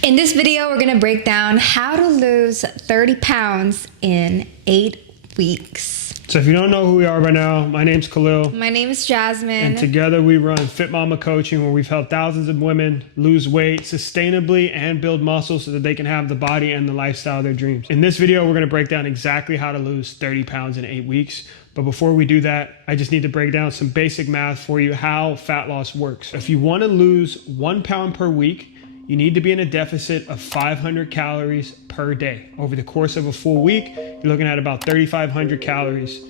In this video, we're gonna break down how to lose 30 pounds in 8 weeks. So if you don't know who we are by now, my name's Khalil. My name is Jasmine. And together we run Fit Mama Coaching, where we've helped thousands of women lose weight sustainably and build muscle so that they can have the body and the lifestyle of their dreams. In this video, we're gonna break down exactly how to lose 30 pounds in 8 weeks. But before we do that, I just need to break down some basic math for you how fat loss works. If you wanna lose 1 pound per week, you need to be in a deficit of 500 calories per day. Over the course of a full week, you're looking at about 3,500 calories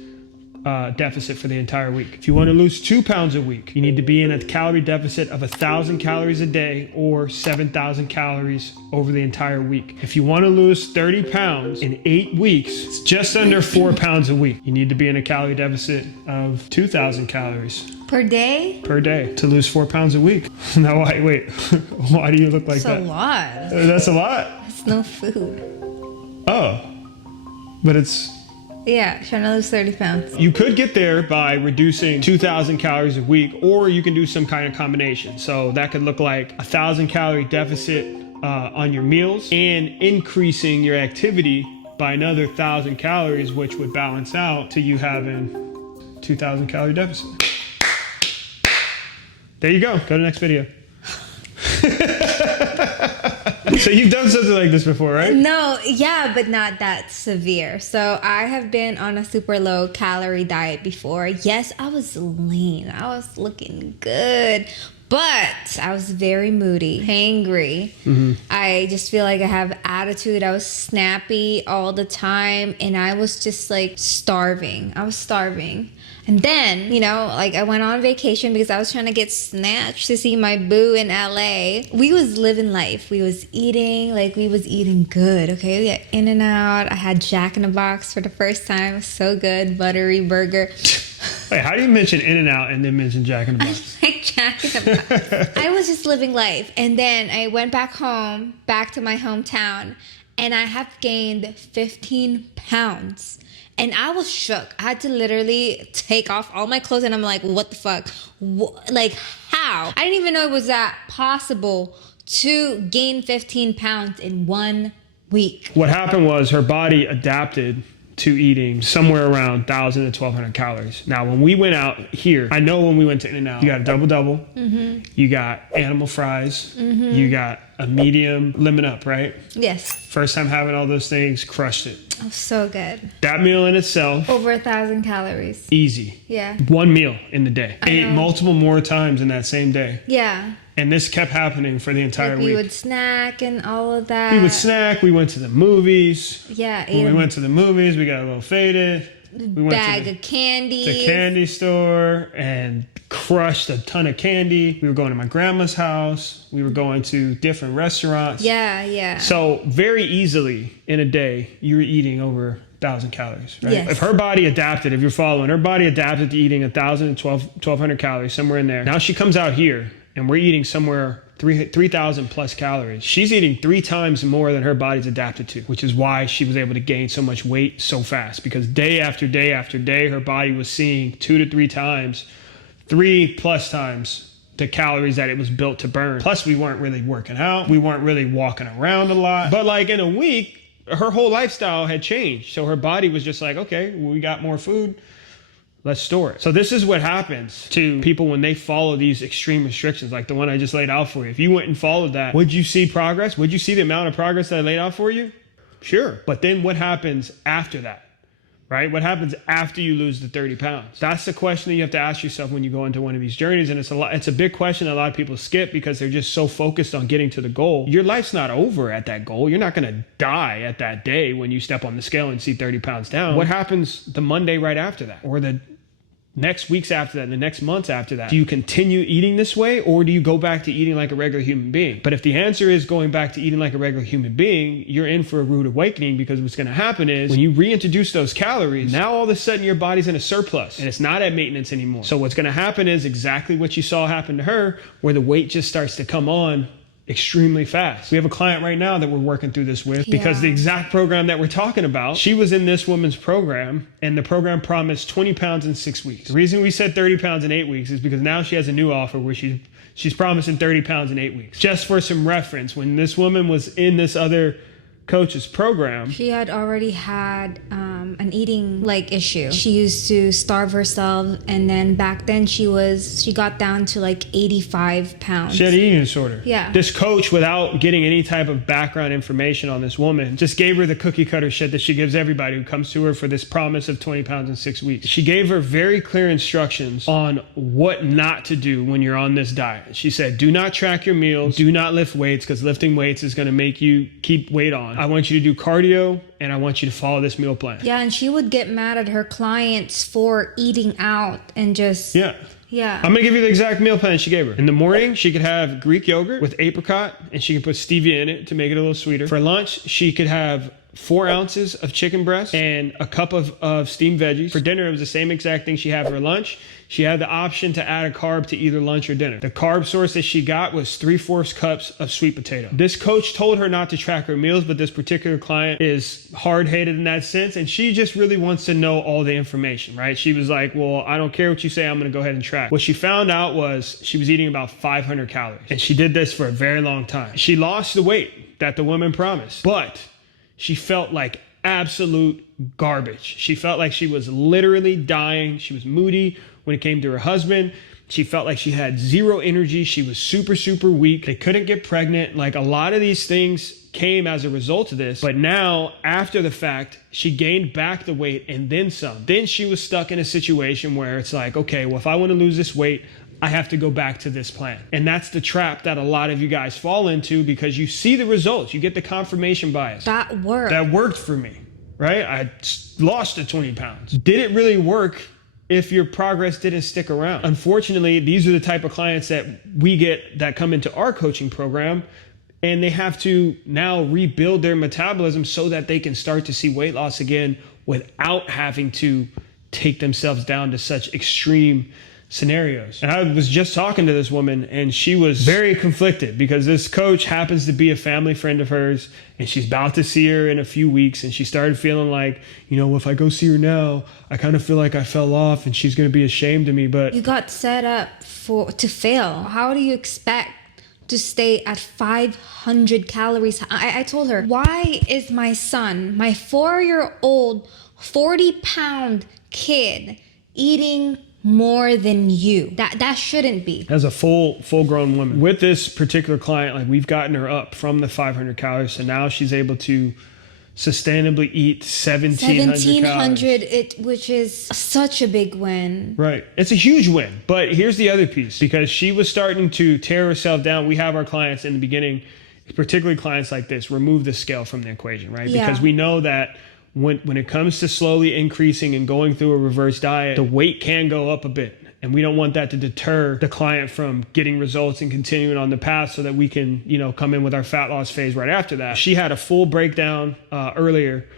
deficit for the entire week. If you want to lose 2 pounds a week, you need to be in a calorie deficit of 1,000 calories a day or 7,000 calories over the entire week. If you want to lose 30 pounds in 8 weeks, it's just under 4 pounds a week. You need to be in a calorie deficit of 2,000 calories. Per day? Per day to lose 4 pounds a week. Now, wait, why do you look like that? That's a lot. That's a lot? It's no food. Oh, but it's... Yeah, trying to lose 30 pounds. You could get there by reducing 2,000 calories a week, or you can do some kind of combination. So that could look like 1,000 calorie deficit on your meals and increasing your activity by another 1,000 calories, which would balance out to you having 2,000 calorie deficit. There you go. Go to the next video. So you've done something like this before, right? No, yeah, but not that severe. So I have been on a super low calorie diet before. Yes, I was lean. I was looking good. But I was very moody, hangry. I just feel like I have attitude. I was snappy all the time. And I was just like starving. I was starving. And then, you know, like I went on vacation because I was trying to get snatched to see my boo in LA. We was living life. We was eating, like we was eating good, okay? We got In-N-Out. I had Jack in the Box for the first time. It was so good. Buttery burger. Wait, how do you mention In-N-Out and then mention Jack in the Box? I like Jack in the Box. I was just living life. And then I went back home, back to my hometown, and I have gained 15 pounds. And I was shook. I had to literally take off all my clothes and I'm like, what the fuck? Like, how? I didn't even know it was that possible to gain 15 pounds in 1 week. What happened was her body adapted to eating somewhere around 1,000 to 1,200 calories. Now, when we went out here, I know when we went to In-N-Out, you got a double-double, you got animal fries, you got a medium lemon up, right? Yes. First time having all those things, crushed it. Oh, so good. That meal in itself, over 1,000 calories. easy. Yeah. 1 meal in the day. Ate multiple more times in that same day. Yeah. And this kept happening for the entire like week. We would snack and all of that. We would snack. We went to the movies. Yeah. When we went to the movies, we got a little faded. We went bag of candy. The candy store and crushed a ton of candy. We were going to my grandma's house. We were going to different restaurants. Yeah, yeah. So very easily in a day, you were eating over 1,000 calories, right? Yes. If her body adapted, if you're following, her body adapted to eating 1,000 to 1,200 calories, somewhere in there. Now she comes out here and we're eating somewhere 3,000 plus calories. She's eating 3 times more than her body's adapted to, which is why she was able to gain so much weight so fast, because day after day after day, her body was seeing 2 to 3 times, 3+ times the calories that it was built to burn. Plus, we weren't really working out. We weren't really walking around a lot. But like in a week, her whole lifestyle had changed. So her body was just like, okay, well, we got more food. Let's store it. So this is what happens to people when they follow these extreme restrictions, like the one I just laid out for you. If you went and followed that, would you see progress? Would you see the amount of progress that I laid out for you? Sure. But then what happens after that? Right? What happens after you lose the 30 pounds? That's the question that you have to ask yourself when you go into one of these journeys. And it's a big question that a lot of people skip because they're just so focused on getting to the goal. Your life's not over at that goal. You're not going to die at that day when you step on the scale and see 30 pounds down. What happens the Monday right after that? Or the next weeks after that, and the next months after that? Do you continue eating this way, or do you go back to eating like a regular human being? But if the answer is going back to eating like a regular human being, you're in for a rude awakening, because what's going to happen is when you reintroduce those calories, now all of a sudden your body's in a surplus and it's not at maintenance anymore. So what's going to happen is exactly what you saw happen to her, where the weight just starts to come on extremely fast. We have a client right now that we're working through this with, because the exact program that we're talking about, she was in this woman's program, and the program promised 20 pounds in 6 weeks. The reason we said 30 pounds in 8 weeks is because now she has a new offer where she's she's promising 30 pounds in 8 weeks. Just for some reference, when this woman was in this other coach's program, she had already had an eating like issue. She used to starve herself, and then back then she got down to like 85 pounds. She had an eating disorder. Yeah. This coach, without getting any type of background information on this woman, just gave her the cookie cutter shit that she gives everybody who comes to her for this promise of 20 pounds in 6 weeks. She gave her very clear instructions on what not to do when you're on this diet. She said, do not track your meals, do not lift weights, because lifting weights is going to make you keep weight on. I want you to do cardio, and I want you to follow this meal plan. Yeah, and she would get mad at her clients for eating out and just... Yeah. I'm going to give you the exact meal plan she gave her. In the morning, she could have Greek yogurt with apricot, and she could put stevia in it to make it a little sweeter. For lunch, she could have 4 ounces of chicken breast and a cup of steamed veggies. For dinner, it was the same exact thing she had for lunch. She had the option to add a carb to either lunch or dinner. The carb source that she got was 3/4 cups of sweet potato. This coach told her not to track her meals, but this particular client is hard-headed in that sense, and she just really wants to know all the information, right? She was like, well, I don't care what you say, I'm gonna go ahead and track. What she found out was she was eating about 500 calories, and she did this for a very long time. She lost the weight that the woman promised, but she felt like absolute garbage. She felt like she was literally dying. She was moody when it came to her husband. She felt like she had zero energy. She was super, super weak. They couldn't get pregnant. Like, a lot of these things came as a result of this. But now, after the fact, she gained back the weight and then some. Then she was stuck in a situation where it's like, okay, well, if I want to lose this weight, I have to go back to this plan. And that's the trap that a lot of you guys fall into, because you see the results. You get the confirmation bias. That worked. That worked for me, right? I lost the 20 pounds. Did it really work if your progress didn't stick around? Unfortunately, these are the type of clients that we get that come into our coaching program, and they have to now rebuild their metabolism so that they can start to see weight loss again without having to take themselves down to such extreme scenarios. And I was just talking to this woman, and she was very conflicted because this coach happens to be a family friend of hers, and she's about to see her in a few weeks, and she started feeling like, you know, if I go see her now, I kind of feel like I fell off and she's going to be ashamed of me. But you got set up to fail. How do you expect to stay at 500 calories? I told her, why is my son, my 4-year-old 40-pound kid, eating more than you? That shouldn't be. As a full-grown woman. With this particular client, like, we've gotten her up from the 500 calories, so now she's able to sustainably eat 1,700 which is such a big win. Right. It's a huge win. But here's the other piece. Because she was starting to tear herself down, we have our clients in the beginning, particularly clients like this, remove the scale from the equation, right? Yeah. Because we know that when it comes to slowly increasing and going through a reverse diet, the weight can go up a bit. And we don't want that to deter the client from getting results and continuing on the path so that we can, you know, come in with our fat loss phase right after that. She had a full breakdown earlier.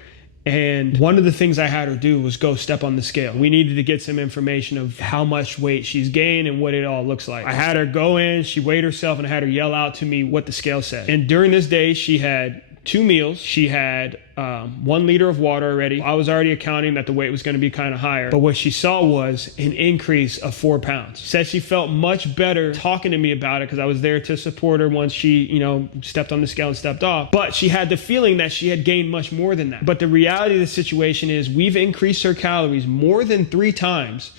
And one of the things I had her do was go step on the scale. We needed to get some information of how much weight she's gained and what it all looks like. I had her go in, she weighed herself, and I had her yell out to me what the scale said. And during this day, she had 2 meals. She had 1 liter of water already. I was already accounting that the weight was going to be kind of higher. But what she saw was an increase of 4 pounds. She said she felt much better talking to me about it because I was there to support her once she, you know, stepped on the scale and stepped off. But she had the feeling that she had gained much more than that. But the reality of the situation is we've increased her calories more than 3 times,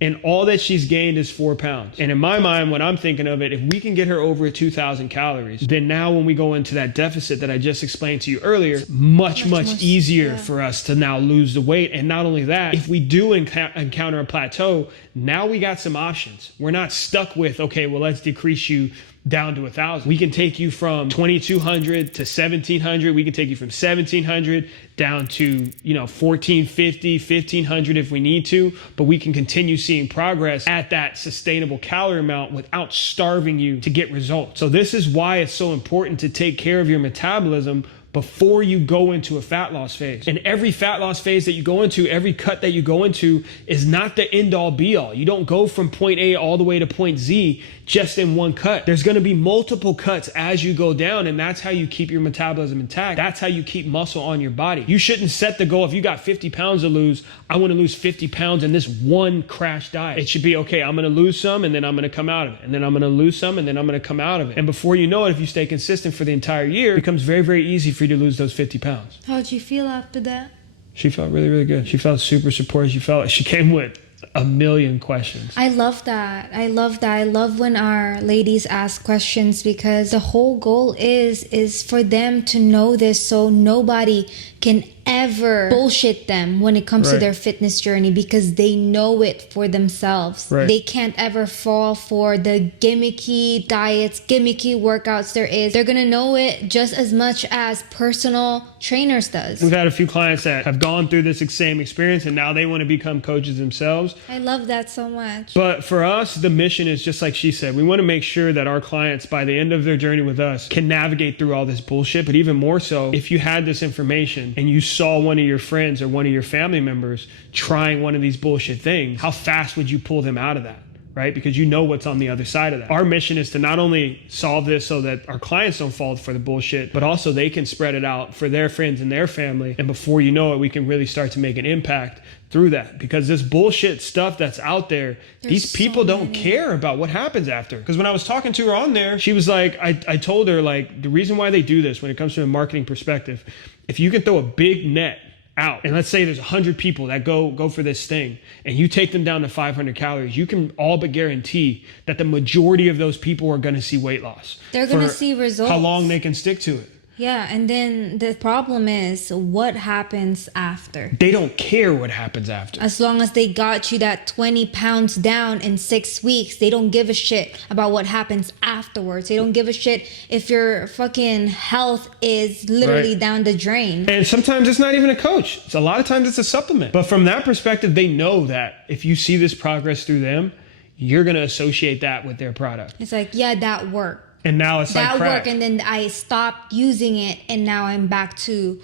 and all that she's gained is 4 pounds. And in my mind, when I'm thinking of it, if we can get her over 2,000 calories, then now when we go into that deficit that I just explained to you earlier, much easier for us to now lose the weight. And not only that, if we do encounter a plateau, now we got some options. We're not stuck with, okay, well, let's decrease you down to 1,000. We can take you from 2,200 to 1,700. We can take you from 1,700 down to, you know, 1,450, 1,500 if we need to, but we can continue seeing progress at that sustainable calorie amount without starving you to get results. So this is why it's so important to take care of your metabolism before you go into a fat loss phase. And every fat loss phase that you go into, every cut that you go into is not the end all be all. You don't go from point A all the way to point Z just in one cut. There's going to be multiple cuts as you go down, and that's how you keep your metabolism intact. That's how you keep muscle on your body. You shouldn't set the goal, if you got 50 pounds to lose, I want to lose 50 pounds in this one crash diet. It should be, okay, I'm going to lose some and then I'm going to come out of it. And then I'm going to lose some and then I'm going to come out of it. And before you know it, if you stay consistent for the entire year, it becomes very, very easy for you to lose those 50 pounds. How'd you feel after that? She felt really, really good. She felt super supported. She came with a million questions. I love that. I love when our ladies ask questions, because the whole goal is for them to know this, so nobody can ever bullshit them when it comes to their fitness journey, because they know it for themselves. They can't ever fall for the gimmicky diets, gimmicky workouts there is. They're gonna know it just as much as personal trainers does. We've had a few clients that have gone through this same experience and now they want to become coaches themselves. I love that so much. But for us, the mission is just like she said, we want to make sure that our clients, by the end of their journey with us, can navigate through all this bullshit. But even more so, if you had this information and you saw one of your friends or one of your family members trying one of these bullshit things, how fast would you pull them out of that? Right? Because you know what's on the other side of that. Our mission is to not only solve this so that our clients don't fall for the bullshit, but also they can spread it out for their friends and their family. And before you know it, we can really start to make an impact through that. Because this bullshit stuff that's out there, these people don't care about what happens after. Because when I was talking to her on there, she was like, I told her, like, the reason why they do this when it comes to a marketing perspective, if you can throw a big net out, and let's say there's 100 people that go for this thing, and you take them down to 500 calories, you can all but guarantee that the majority of those people are going to see weight loss. They're going to see results. How long they can stick to it. Yeah, and then the problem is what happens after. They don't care what happens after. As long as they got you that 20 pounds down in 6 weeks, they don't give a shit about what happens afterwards. They don't give a shit if your fucking health is literally down the drain. And sometimes it's not even a coach. A lot of times it's a supplement. But from that perspective, they know that if you see this progress through them, you're going to associate that with their product. It's like, yeah, that worked. And now it's like that crack. worked, and then I stopped using it, and now I'm back to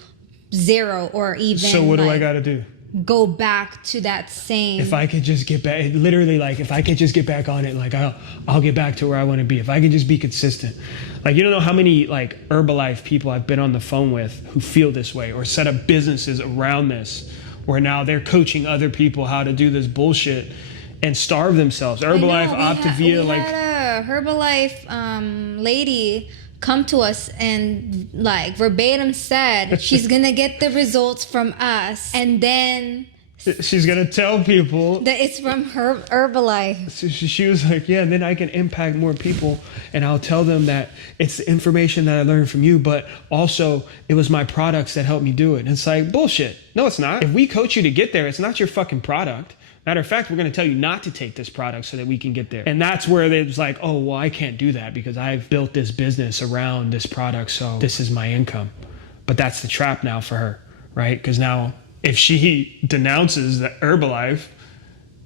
zero, or even. So what do I got to do? Go back to that same. If I could just get back, literally, like, if I could just get back on it, like, I'll get back to where I want to be. If I can just be consistent. Like, you don't know how many, like, Herbalife people I've been on the phone with who feel this way, or set up businesses around this, where now they're coaching other people how to do this bullshit and starve themselves. Herbalife, Optavia, like. Herbalife lady come to us and like verbatim said she's gonna get the results from us, and then she's gonna tell people that it's from her Herbalife. So she was like, yeah, and then I can impact more people, and I'll tell them that it's the information that I learned from you, but also it was my products that helped me do it. And it's like, bullshit. No, it's not. If we coach you to get there, it's not your fucking product. Matter of fact, we're going to tell you not to take this product so that we can get there. And that's where it's like, oh, well, I can't do that because I've built this business around this product, so this is my income. But that's the trap now for her, right? Because now if she denounces the Herbalife,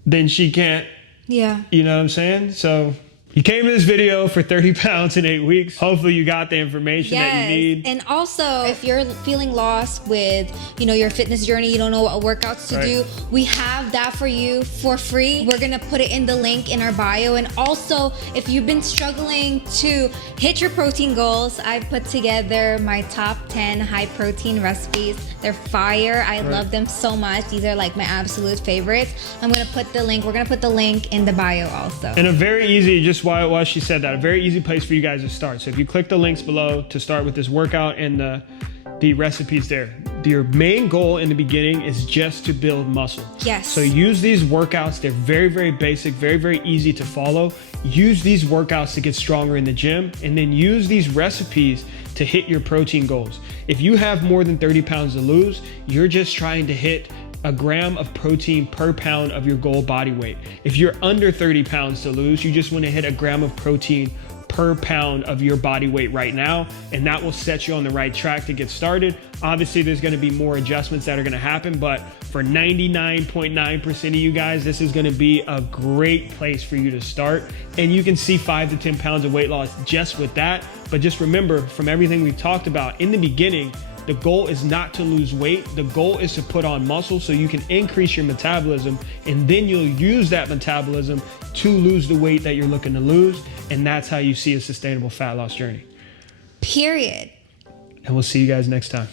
then she can't, you know what I'm saying? So you came to this video for 30 pounds in 8 weeks. Hopefully you got the information that you need. And also, if you're feeling lost with, your fitness journey, you don't know what workouts to do, we have that for you for free. We're gonna put it in the link in our bio. And also, if you've been struggling to hit your protein goals, I've put together my top 10 high protein recipes. They're fire. I love them so much. These are like my absolute favorites. We're gonna put the link in the bio also. And a very easy, just while she said that, a very easy place for you guys to start. So if you click the links below to start with this workout and the recipes there, your main goal in the beginning is just to build muscle. Yes. So use these workouts. They're very, very basic, very, very easy to follow. Use these workouts to get stronger in the gym, and then use these recipes to hit your protein goals. If you have more than 30 pounds to lose, you're just trying to hit a gram of protein per pound of your goal body weight. If you're under 30 pounds to lose, you just want to hit a gram of protein per pound of your body weight right now, and that will set you on the right track to get started. Obviously, there's going to be more adjustments that are going to happen, but for 99.9% of you guys, this is going to be a great place for you to start, and you can see 5 to 10 pounds of weight loss just with that. But just remember, from everything we've talked about in the beginning, The goal is not to lose weight. The goal is to put on muscle so you can increase your metabolism, and then you'll use that metabolism to lose the weight that you're looking to lose. And that's how you see a sustainable fat loss journey. Period. And we'll see you guys next time.